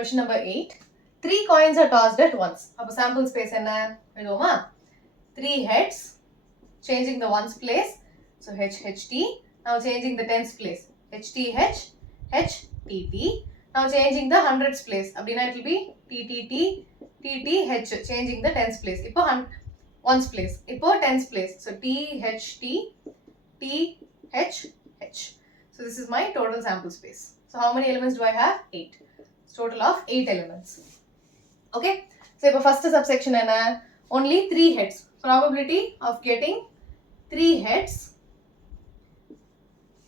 Question number 8. 3 coins are tossed at once. அப்போ sample space என்ன எழுதுவோமா? 3 heads, changing the ones place. So HHT. Now changing the tens place. HTH, HTT. Now changing the hundreds place. அப்படினா it will be TTT, TTH, changing the tens place. இப்போ ones place. இப்போ tens place. So THT, THH. So this is my total sample space. So how many elements do I have? 8. Total of 8 elements. Okay. So இப்போ first subsection என்ன? Only 3 heads. Probability of getting 3 heads.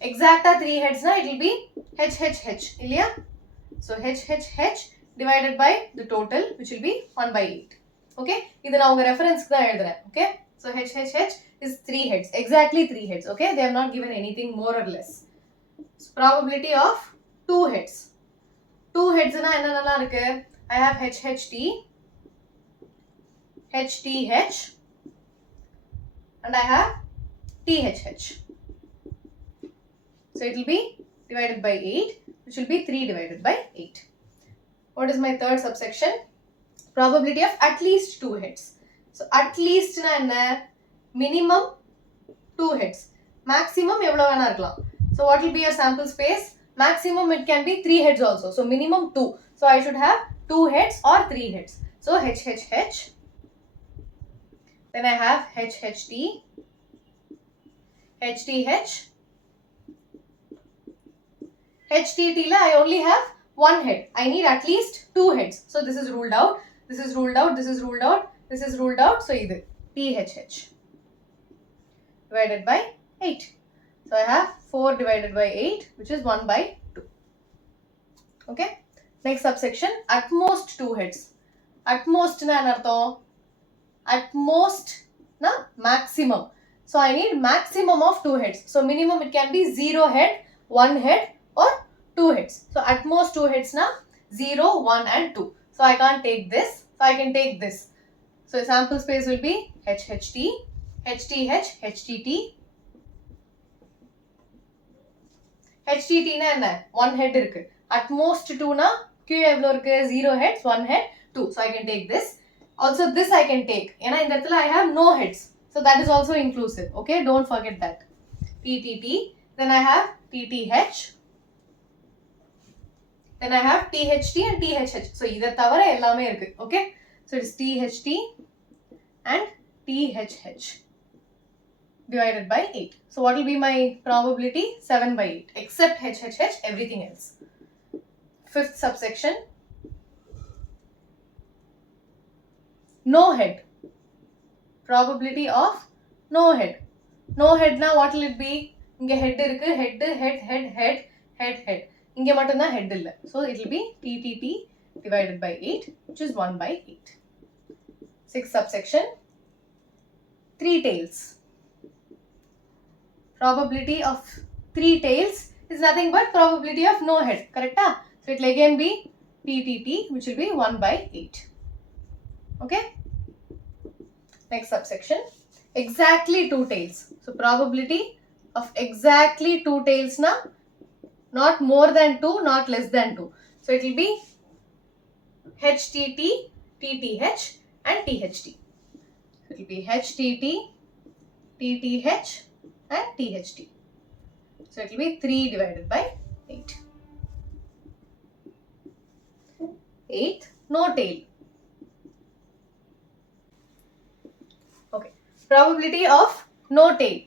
Exacta 3 heads na it will be HHH. இல்லையா? So HHH divided by the total which will be 1 by 8. Okay. இது நான் உங்க ரெஃபரன்ஸ்க்கு தான் எழுதுறேன். Okay. So HHH is 3 heads. Exactly 3 heads. Okay. They have not given anything more or less. So probability of 2 heads. 2 heads na என்னென்னலாம் இருக்கு? I have HHT, HTH and I have THH. So it will be divided by 8 which will be 3 divided by 8. What is my third subsection? Probability of at least 2 heads. So at least na enna? Minimum 2 heads. Maximum எவ்வளவு வேணா இருக்கலாம். So what will be your sample space? Maximum it can be 3 heads also. So minimum 2. So I should have 2 heads or 3 heads. So HHH. Then I have HHT, HTH. HTT la I only have 1 head. I need at least 2 heads. So this is ruled out. This is ruled out. This is ruled out. This is ruled out. So idu THH divided by 8. So I have 4 divided by 8 which is 1 by 2. Okay. Next subsection, at most 2 heads. At most na enartham? At most na maximum. So I need maximum of 2 heads. So minimum it can be 0 head, 1 head or 2 heads. So at most 2 heads na 0, 1 and 2. So I can't take this. So I can take this. So sample space will be HHT, HTH, HTT. HTT na enna? 1 head irukku. At most 2 na Q எவ்வளோ இருக்கு? 0 heads, 1 head, 2. So I can take this. Also this I can take. ஏன்னா இந்த இடத்துல I have no heads. So that is also inclusive. Okay, don't forget that. TTT. Then I have TTH. Then I have THT and THH. So இதை தவிர எல்லாமே இருக்கு. Okay. So it's THT and THH divided by 8. So what will be my probability? 7 by 8. Except HHH, everything else. Fifth subsection, no head. Probability of no head. No head na what will it be? Inge head irukku, head, head, head, head, head, head. Inge mattum da head illa. So it will be TTT divided by 8 which is 1 by 8. Sixth subsection, 3 tails. Probability of 3 tails is nothing but probability of no head. Correct? So it will again be TTT which will be 1 by 8. Okay. Next subsection. Exactly 2 tails. So probability of exactly 2 tails na not more than 2, not less than 2. So it will be HTT, TTH and THT. So it will be HTT, TTH and THT. So it will be 3 divided by 8. 8th, no tail. Okay. Probability of no tail.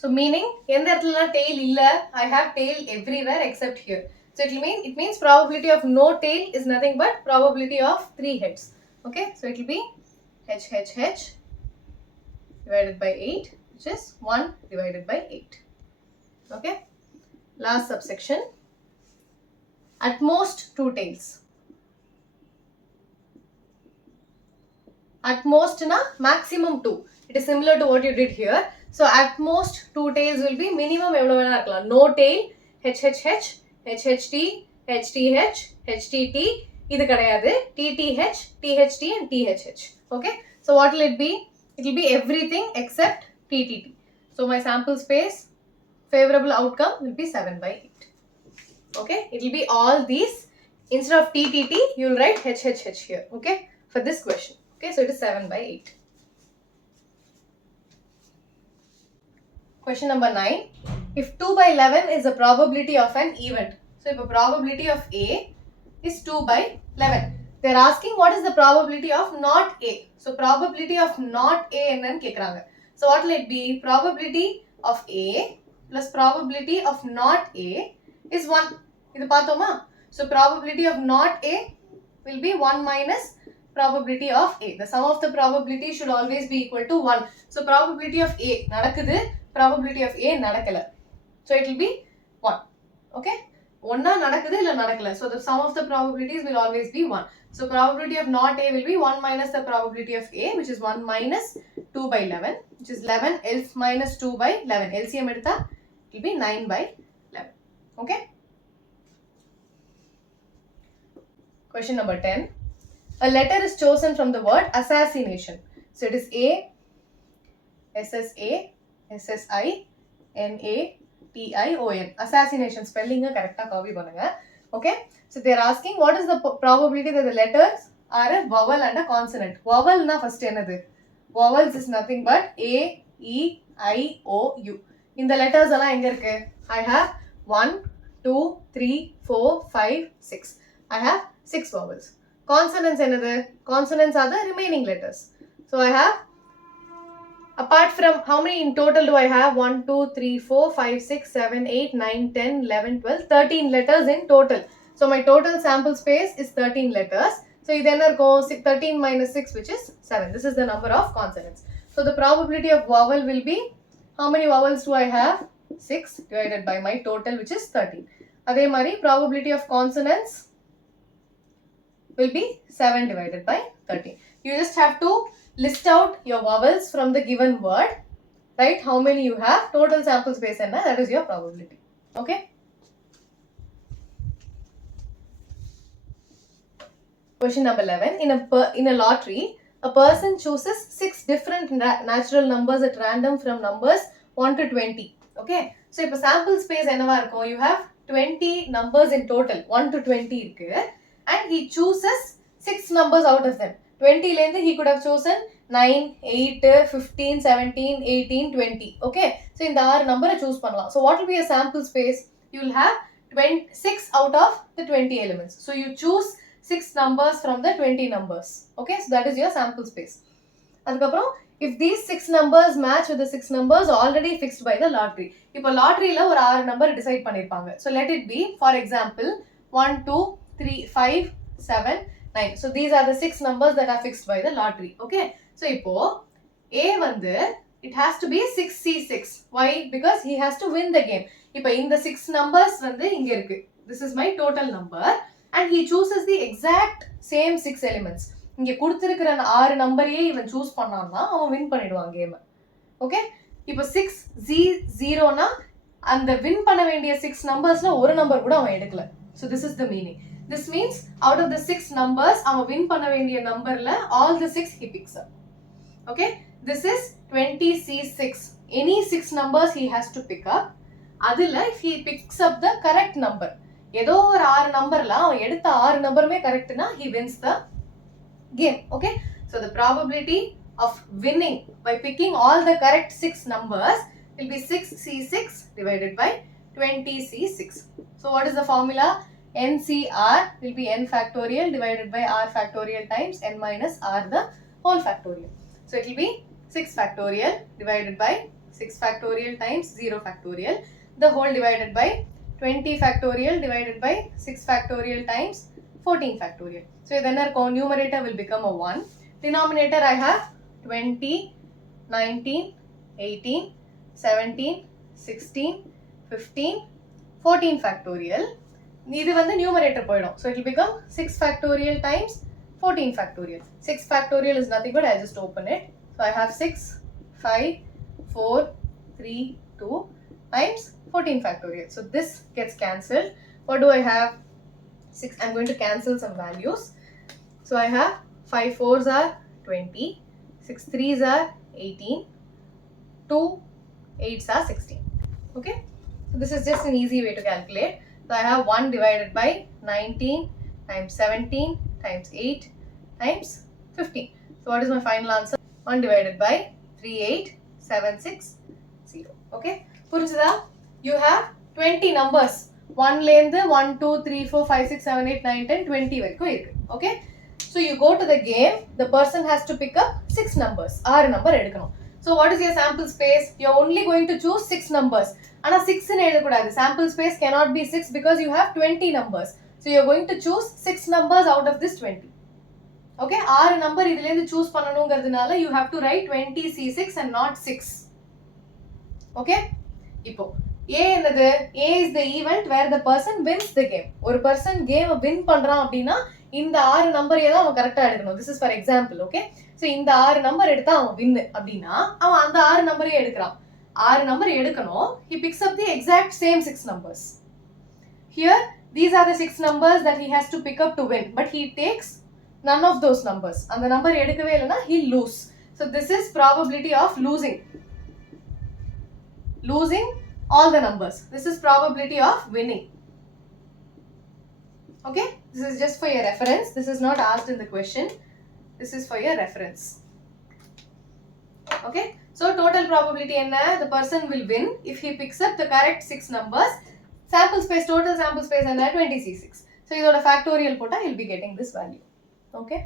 So meaning, எந்த இடத்துல tail இல்ல, I have tail everywhere except here. So it means probability of no tail is nothing but probability of 3 heads. Okay. So it will be HHH divided by 8 which is 1 divided by 8. Okay. Last subsection, at most 2 tails. At most na maximum 2. It is similar to what you did here. So at most 2 tails will be minimum எவ்வளவு வேணா இருக்கலாம். No tail, HHH, HHT, HTH, HTT. இது கிடையாது. TTH, THT and THH. Okay. So what will it be? It will be everything except TTT. So my sample space favorable outcome will be 7 by 8. Okay. It will be all these Instead of TTT, you will write HHH here, okay, for this question. Okay, so it is 7 by 8. Question number 9. If 2 by 11 is the probability of an event. So, if a probability of A is 2 by 11. They are asking what is the probability of not A. So, probability of not A என்னன்னு கேக்குறாங்க. So, what will it be? Probability of A plus probability of not A is 1. இது பார்த்தோமா? So, probability of not A will be 1 minus probability of A. The sum of the probability should always be equal to 1. So, probability of A நடக்குது, probability of A நடக்கல. So, it will be 1. Okay? ஒன்னா நடக்குது இல்ல நடக்கல. So, the sum of the probabilities will always be 1. So, probability of not A will be 1 minus the probability of A, which is 1 minus 2 by 11, which is 11 else minus 2 by 11. LCM எடுத்தா, it will be 9 by 11. Okay? Question number 10. A letter is chosen from the word assassination. So, it is A, SSA, SSI, NATION. Assassination spelling correct copy பண்ணுங்க. Okay? So, they are asking what is the probability that the letters are a vowel and a consonant. Vowel na first என்னது? Vowels is nothing but A, E, I, O, U. In the letters எல்லாம் எங்க இருக்கு? I have 1, 2, 3, 4, 5, 6. I have 6 vowels. Consonants என்னது? Consonants are the remaining letters. So, I have, apart from, how many in total do I have? 1, 2, 3, 4, 5, 6, 7, 8, 9, 10, 11, 12, 13 letters in total. So, my total sample space is 13 letters. So, then I go 13 minus 6, which is 7. This is the number of consonants. So, the probability of vowel will be, how many vowels do I have? 6 divided by my total, which is 13. Adhe mari, probability of consonants will be 7 divided by 13. You just have to list out your vowels from the given word, right? How many you have, total sample space and that is your probability. Okay? Question number 11. In a lottery, a person chooses 6 different natural numbers at random from numbers 1 to 20. Okay? So, if a sample space என்னவா இருக்கும், you have 20 numbers in total, 1 to 20 இருக்கு. And he chooses 6 numbers out of them. 20 length he could have chosen 9, 8, 15, 17, 18, 20. Okay. So, in the number choose பண்ணலாம். So, what will be a sample space? You will have 6 out of the 20 elements. So, you choose 6 numbers from the 20 numbers. Okay. So, that is your sample space. அதுக்கப்புறம், if these 6 numbers match with the 6 numbers already fixed by the lottery. இப்போ lotteryல ஒரு 6 number decide பண்ணிருப்பாங்க. So, let it be, for example, 1, 2, 3, 5, 7, 9. So, these are the 6 numbers that are fixed by the lottery. Okay. So, இப்போ A வந்து, it has to be 6C6. Why? Because he has to win the game. இப்போ இந்த 6 numbers வந்து இங்க இருக்கு. This is my total number. And he chooses the exact same 6 elements. இங்க கொடுத்திருக்கிற 6 நம்பரையே இவன் சூஸ் பண்ணான்னா அவன் வின் பண்ணிடுவான் கேம். ஓகே? இப்போ 6Z0 னா அந்த வின் பண்ண வேண்டிய 6 நம்பர்ஸ்ல ஒரு நம்பர் கூட அவன் எடுக்கல. So, this is the meaning. This means out of the 6 numbers, அவன் win பண்ண வேண்டிய நம்பர்ல all the 6 he picks up. Okay? This is 20C6. Any 6 numbers he has to pick up. அதுல if he picks up the correct number. ஏதோ ஒரு 6 நம்பர்ல அவன் எடுத்த 6 நம்பருமே கரெக்ட்னா he wins the game. Okay? So, the probability of winning by picking all the correct 6 numbers will be 6C6 divided by 20C6. So, what is the formula? NCR will be n factorial divided by r factorial times n minus r the whole factorial. So, it will be 6 factorial divided by 6 factorial times 0 factorial, the whole divided by 20 factorial divided by 6 factorial times 14 factorial. So, then our numerator will become a 1. Denominator I have 20, 19, 18, 17, 16, 15, 14 factorial. இது வந்து numerator போயிடும். So, it will become 6 factorial times 14 factorial. 6 factorial is nothing but I just open it. So, I have 6, 5, 4, 3, 2 times 14 factorial. So, this gets cancelled. What do I have? 6. I'm going to cancel some values. So, I have 5 4s are 20, 6 3s are 18, 2 8s are 16. Okay? So, this is just an easy way to calculate. So, I have 1 divided by 19, times 17 times 8 times 15. So what is my final answer? 1 divided by 38760. Okay? Purchada, you have 20 numbers. 1 length 1, 2, 3, 4, 5, 6, 7, 8, 9, 10, 20. Okay? So you go to the game, the person has to pick up 6 numbers. 6 number edukano. So what is your sample space? You are only going to choose 6 numbers. And 6 in sample space cannot be 6 because you have 20 numbers. So you are going to choose 6 numbers out of this 20. Okay, 6 number idile choose pananungiradhunala you have to write 20C6 and not 6. Okay? Ipo A is the event where the person wins the game. Or person game win pandran appadina இந்த 6 number ஏதா அவன் கரெக்ட்டா எடுக்கணும். This is for example, okay? So இந்த 6 number எடுத்தா அவன் win அப்படினா அவன் அந்த 6 நம்பரே எடுக்கறான். 6 நம்பர் எடுக்கணும். He picks up the exact same 6 numbers. Here these are the 6 numbers that he has to pick up to win, but he takes none of those numbers. அந்த number எடுக்கவே இல்லனா he'll lose. So this is probability of losing all the numbers. This is probability of winning. Okay, this is just for your reference. This is not asked in the question. This is for your reference. Okay, so total probability enna, the person will win if he picks up the correct 6 numbers. Sample space, total sample space enna 20C6. So idoda factorial pota he'll be getting this value. Okay.